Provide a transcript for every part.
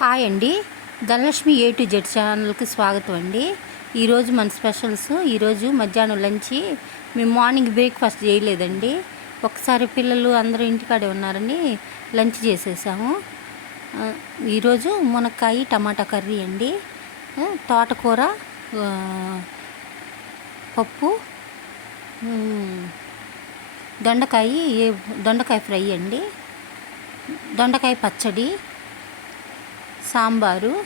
Hi అండి. Dhanalakshmi A to Z ఛానల్కి స్వాగతం అండి. ఈరోజు మన స్పెషల్స్ ఈరోజు మధ్యాహ్నం లంచి. మేము మార్నింగ్ బ్రేక్ఫాస్ట్ చేయలేదండి. ఒకసారి పిల్లలు అందరూ ఇంటికాడే ఉన్నారని లంచ్ చేసేసాము. ఈరోజు మునక్కాయ టమాటా కర్రీ అండి. తోటకూర పప్పు దొండకాయ ఏ- దొండకాయ ఫ్రై అండి. దొండకాయ పచ్చడి సాంబారు.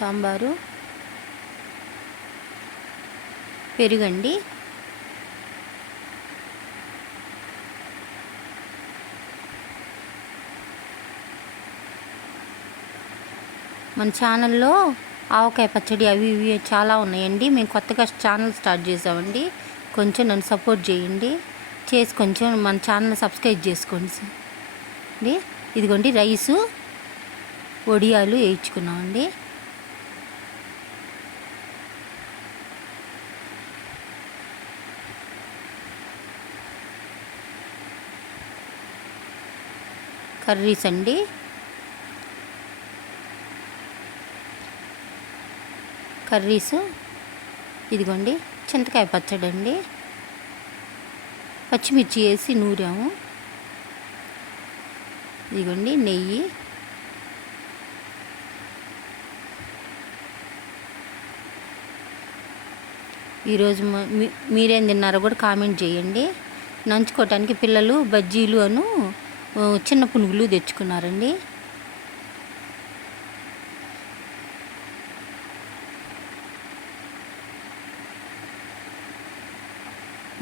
సాంబారు. పెరుగండి. మన ఛానల్లో ఆవకాయ పచ్చడి అవి ఇవి చాలా ఉన్నాయండి. మేము కొత్తగా ఛానల్ స్టార్ట్ చేసామండి. కొంచెం నన్ను సపోర్ట్ చేయండి. చేసి కొంచెం మన ఛానల్ సబ్స్క్రైబ్ చేసుకోండి సార్. అండి? ఇదిగోండి రైసు వడియాలు వేయించుకున్నామండి. కర్రీస్ అండి. కర్రీసు ఇదిగోండి చింతకాయ పచ్చడి అండి పచ్చిమిర్చి వేసి నూరాము. ఇదిగోండి నెయ్యి. ఈరోజు మీరేం తిన్నారో కూడా కామెంట్ చేయండి. నంచుకోవటానికి పిల్లలు బజ్జీలు అను చిన్న పునుగులు తెచ్చుకున్నారండి.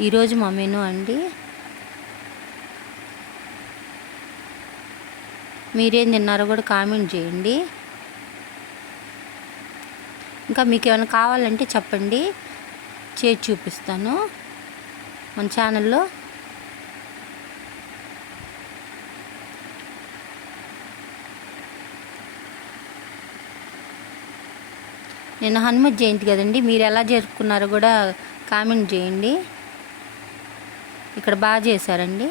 ఈరోజు మా మెను అండి. మీరేం తిన్నారో కూడా కామెంట్ చేయండి. ఇంకా మీకు ఏమైనా కావాలంటే చెప్పండి. చేసి చూపిస్తాను. మన ఛానల్లో. నిన్న హనుమత్ జయంతి కదండి మీరు ఎలా జరుపుకున్నారో కూడా కామెంట్ చేయండి. ఇక్కడ బాగా చేశారండి.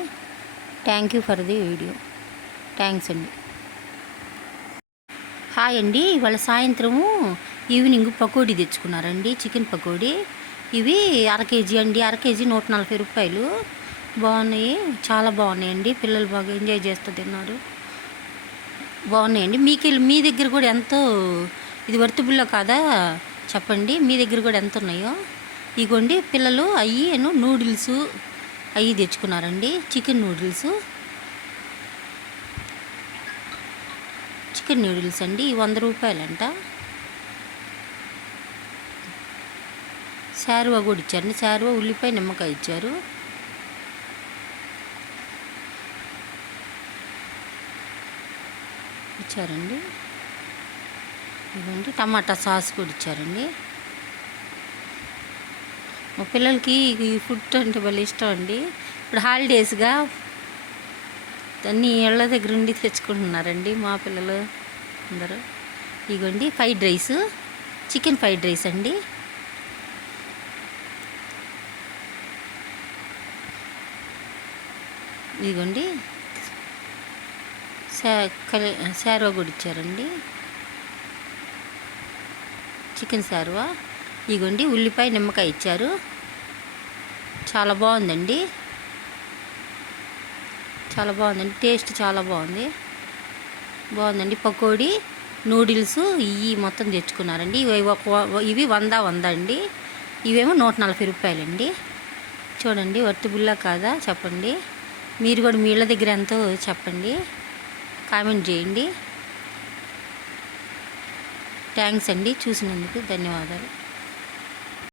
Thank you for the video thanks అండి. హాయ్ అండి ఇవాళ సాయంత్రము ఈవినింగ్ పకోడీ తెచ్చుకున్నారండి. చికెన్ పకోడీ. ఇవి అర కేజీ అండి. అర కేజీ నూట నలభై రూపాయలు. బాగున్నాయి. చాలా బాగున్నాయండి. పిల్లలు బాగా ఎంజాయ్ చేస్తూ తిన్నారు. బాగున్నాయండి. మీకు మీ దగ్గర కూడా ఎంతో ఇది వర్తిబుల్లో కాదా? చెప్పండి. మీ దగ్గర కూడా ఎంత ఉన్నాయో? ఇగోండి. పిల్లలు అయ్యి నూడిల్స్ అవి తెచ్చుకున్నారండి. Chicken noodles. చికెన్ నూడిల్స్ అండి వంద రూపాయలంట. శారువా కూడా ఇచ్చారండి శారువా ఉల్లిపాయ నిమ్మకాయ ఇచ్చారు. ఇచ్చారండి. ఇవ్వండి. టమాటా సాస్ కూడా ఇచ్చారండి. మా పిల్లలకి ఈ ఫుడ్ అంటే భలే ఇష్టం అండి. ఇప్పుడు హాలిడేస్గా దాన్ని ఇళ్ళ దగ్గర ఉండి తెచ్చుకుంటున్నారండి మా పిల్లలు అందరూ. ఇగోండి fried rice chicken fried rice అండి. ఇదిగోండి శా శారవా కూడా ఇచ్చారండి. చికెన్ శారవా. ఇగోండి ఉల్లిపాయ నిమ్మకాయ ఇచ్చారు. చాలా బాగుందండి. చాలా బాగుందండి. టేస్ట్ చాలా బాగుంది. బాగుందండి. పకోడీ నూడిల్స్ ఇవి మొత్తం తెచ్చుకున్నారండి. ఇవి ఒక ఇవి వంద వంద అండి. ఇవేమో నూట నలభై రూపాయలండి. చూడండి వర్తిబుల్లా కాదా? చెప్పండి. మీరు కూడా మీ ఇళ్ళ దగ్గర ఎంతో చెప్పండి. కామెంట్ చేయండి. థ్యాంక్స్ అండి. చూసినందుకు ధన్యవాదాలు.